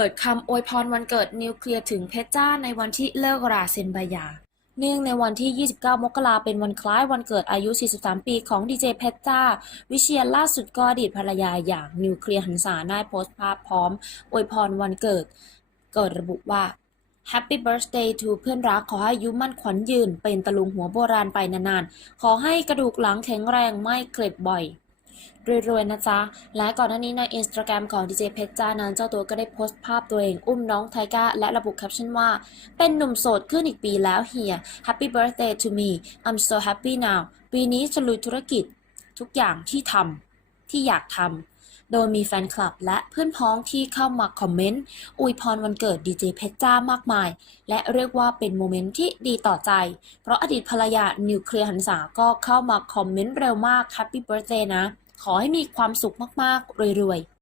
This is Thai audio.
ปิดคำอวยพรวันเกิดนิวเคลียร์ถึงเพชรจ้าในวันที่เลิกราเซนบหย่าเนื่องในวันที่ 29 มกราเป็นวันคล้ายวันเกิดอายุ 43 ปีของดีเจเพชรจ้า วิเชียรล่าสุดก็อดีตภรรยาอย่างนิวเคลียร์หันษาได้โพสต์ภาพพร้อม อวยพรวันเกิด เกิดระบุว่า Happy Birthday to เพื่อนรักขอให้อายุมั่นขวัญยืน เป็นตะลุงหัวโบราณไปนานๆ ขอให้กระดูกหลังแข็งแรงไม่เคล็ดบ่อย รวยๆนะจ๊ะ และก่อนหน้านี้ในอินสตาแกรมของดีเจเพชรจ้านั้นเจ้าตัวก็ได้โพสต์ภาพตัวเองอุ้มน้องไทก้า และระบุแคปชั่นว่า เป็นหนุ่มโสดขึ้นอีกปีแล้วเฮีย Happy birthday to me I'm so happy now ปีนี้ฉลุยธุรกิจ ทุกอย่างที่ทำที่อยากทำ โดยมีแฟนคลับและเพื่อนพ้องที่เข้ามาคอมเมนต์อวยพรวันเกิดดีเจเพชรจ้ามากมาย และเรียกว่าเป็นโมเมนต์ที่ดีต่อใจ เพราะอดีตภรรยานิวเคลียร์หันษาก็เข้ามาคอมเมนต์เร็วมาก Happy birthday นะ ขอให้มีความสุขมากๆรวยๆ